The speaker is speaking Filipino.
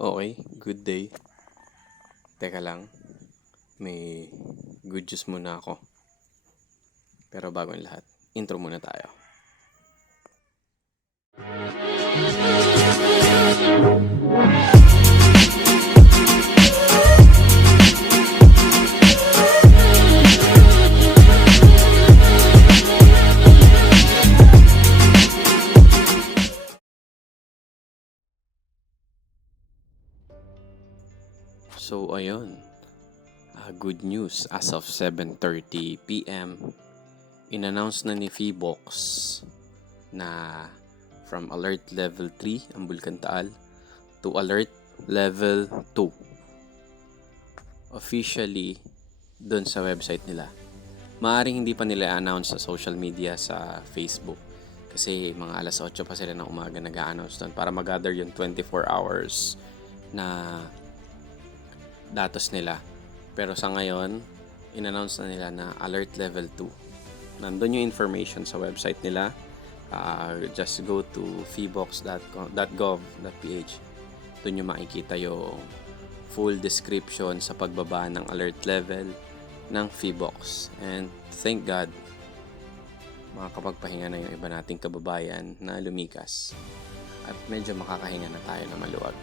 Okay, good day. Teka lang, may good news muna ako. Pero bago ang lahat, intro muna tayo. So ayun, good news as of 7:30 PM, in-announce na ni philvocs na from alert level 3 ang bulkan Taal to alert level 2. Officially doon sa website nila. Maaring hindi pa nila announce sa social media sa Facebook kasi mga alas 8 pa sila ng umaga nag-a-announce doon para mag-gather yung 24 hours na datos nila. Pero sa ngayon, in-announce na nila na alert level 2. Nandun yung information sa website nila. Just go to philvocs.gov.ph. Doon nyo makikita yung full description sa pagbaba ng alert level ng philvocs. And thank God, makakapagpahinga na yung iba nating kababayan na lumikas. At medyo makakahinga na tayo na maluwag.